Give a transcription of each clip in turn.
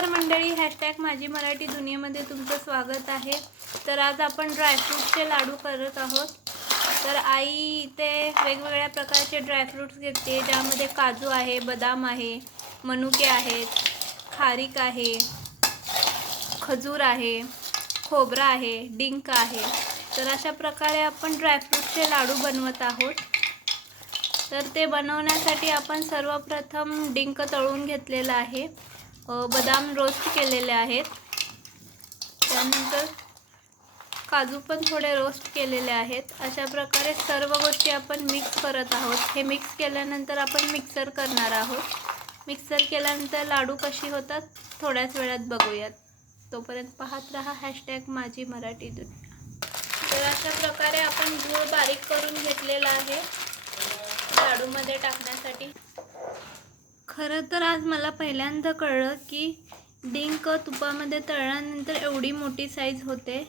नमस्कार मंडळी हॅशटॅग माझी मराठी दुनियेमध्ये तुमचं स्वागत आहे. तर आज आपण ड्रायफ्रूटचे लाडू करत आहोत. तर आई इथे वेगवेगळ्या प्रकारचे ड्रायफ्रूट्स घेते ज्यामध्ये काजू आहे बदाम आहे मनुके आहेत खारीक आहे खजूर आहे खोबरा आहे डिंक आहे. तर अशा प्रकारे आपण ड्रायफ्रूटचे लाडू बनवत आहोत. तर ते बनवण्यासाठी आपण सर्वप्रथम डिंक तळून घेतलेलं आहे. बदाम रोस्ट केलेले आहेत. त्यानंतर काजू पण थोडे रोस्ट केलेले आहेत. अशा प्रकारे सर्व गोष्टी आपण मिक्स करत आहोत. हे मिक्स केल्यानंतर आपण मिक्सर करणार आहोत. मिक्सर केल्यानंतर लाडू कशी होतात थोड्याच वेळात बघूयात. तोपर्यंत पाहत रहा हॅशटॅग माझी मराठी दुनिया. तर अशा प्रकारे आपण गूळ बारीक करून घेतलेला आहे. लाडूमध्ये टाकण्यासाठी. खरं तर आज मला पहिल्यांदा कळलं की डिंक तुपामध्ये तळल्यानंतर एवढी मोठी साईज होते.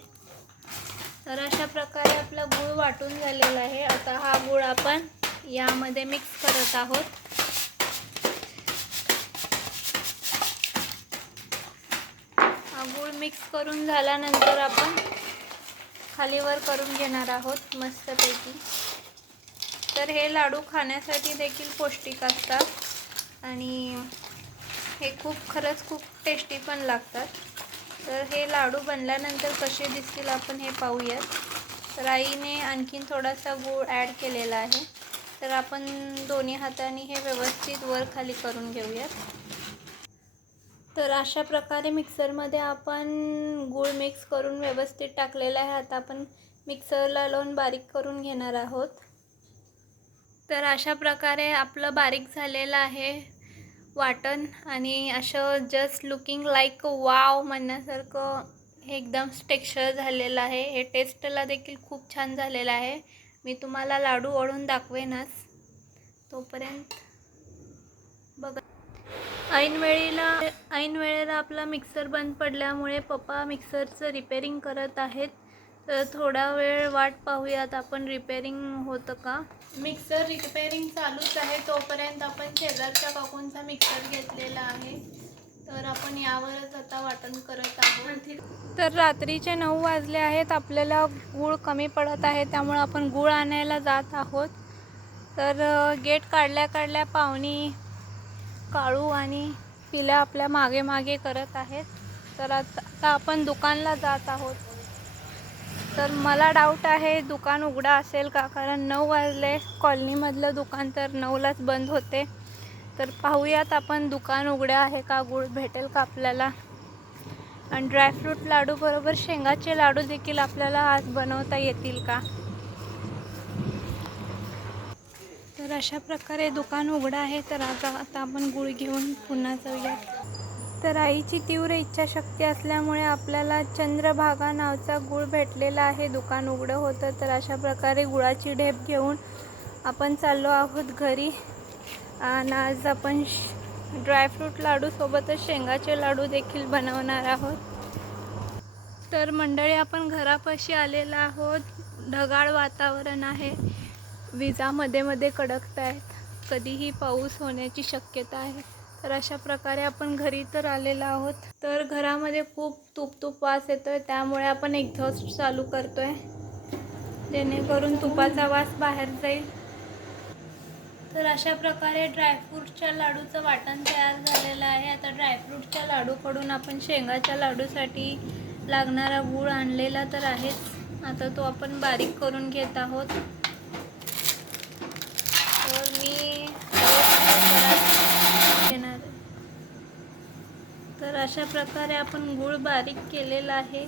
तर अशा प्रकारे आपला गूळ वाटून झालेला आहे. आता हा गूळ आपण यामध्ये मिक्स करत आहोत. हा गूळ मिक्स करून झाल्यानंतर आपण खालीवर करून घेणार आहोत मस्तपैकी. तर हे लाडू खाण्यासाठी देखील पौष्टिक असतात. आणि हे खूप खरंच खूप टेस्टी पण लागतात. तर हे लाडू बनल्यानंतर कसे दिसतील आपण हे पाहूयात. तर आईने आणखीन थोडासा गूळ ॲड केलेला आहे. तर आपण दोन्ही हाताने हे व्यवस्थित वर खाली करून घेऊयात. तर अशा प्रकारे मिक्सरमध्ये आपण गूळ मिक्स करून व्यवस्थित टाकलेला आहे. आता आपण मिक्सरला लावून बारीक करून घेणार आहोत. तर अशा प्रकारे आपलं बारीक झालेलं आहे वाटण आणि असं जस्ट लुकिंग लाईक वाव म्हणण्यासारखं हे एकदम टेक्स्चर झालेलं आहे. हे टेस्टला देखील खूप छान झालेलं आहे. मी तुम्हाला लाडू ओढून दाखवेनच. तोपर्यंत बघा. ऐन वेळेला ऐन वेळेला आपला मिक्सर बंद पडल्यामुळे पप्पा मिक्सरचं रिपेरिंग करत आहेत. तर थोडा वेळ वाट पाहूयात आपण रिपेरिंग होतं का? मिक्सर रिपेरिंग चालूच आहे तोपर्यंत आपण शेजारच्या काकूंचा मिक्सर घेतलेला आहे. तर आपण यावरच आता वाटण करत आहोत. तर रात्रीचे नऊ वाजले आहेत आपल्याला गूळ कमी पडत आहे त्यामुळे आपण गूळ आणायला जात आहोत. तर गेट काढल्या काढल्या पाहुणी काळू आणि पिल्या आपल्या मागे मागे करत आहेत. तर आता आपण दुकानला जात आहोत. तर मला डाऊट आहे दुकान उघडा असेल का? कारण नऊ वाजले कॉलनीमधलं दुकान तर नऊलाच बंद होते. तर पाहूयात आपण दुकान उघडं आहे का गुळ भेटेल का आपल्याला? आणि ड्रायफ्रूट लाडू बरोबर शेंगाचे लाडू देखील आपल्याला आज बनवता येतील का? तर अशा प्रकारे दुकान उघडं आहे. तर आता आता आपण गुळ घेऊन पुन्हा जाऊयात. तर आईची तीव्र इच्छाशक्ती असल्यामुळे आपल्याला चंद्रभागा नावचा गुळ भेटलेला आहे. दुकान उघडं होतं तर अशा प्रकारे गुळाची ढेप घेऊन आपण चाललो आहोत घरी. आणि आज आपण श- ड्रायफ्रूट लाडूसोबतच शेंगाचे लाडू देखील बनवणार आहोत. तर मंडळी आपण घरापाशी आलेलो आहोत. ढगाळ वातावरण आहे. विजा मध्ये मध्ये कडकत आहेत कधीही पाऊस होण्याची शक्यता आहे. तर अशा प्रकारे आपण घरी तर आलेलो आहोत. तर घरामध्ये खूप तूप तूप वास येतोय त्यामुळे आपण एक्झॉस्ट चालू करतोय. जेणेकरून तुपाचा वास बाहेर जाईल. तर अशा प्रकारे ड्रायफ्रूटच्या लाडूचं वाटण तयार झालेलं आहे. आता ड्रायफ्रूटच्या लाडूकडून आपण शेंगाच्या लाडूसाठी लागणारा गूळ आणलेला तर आहेच. आता तो आपण बारीक करून घेत आहोत तर मी घेणार आहे. तर अशा प्रकारे आपण गूळ बारीक केलेला आहे.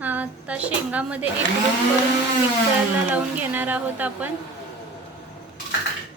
आता शेंगामध्ये एक करून मिक्सरला लावून घेणार आहोत आपण.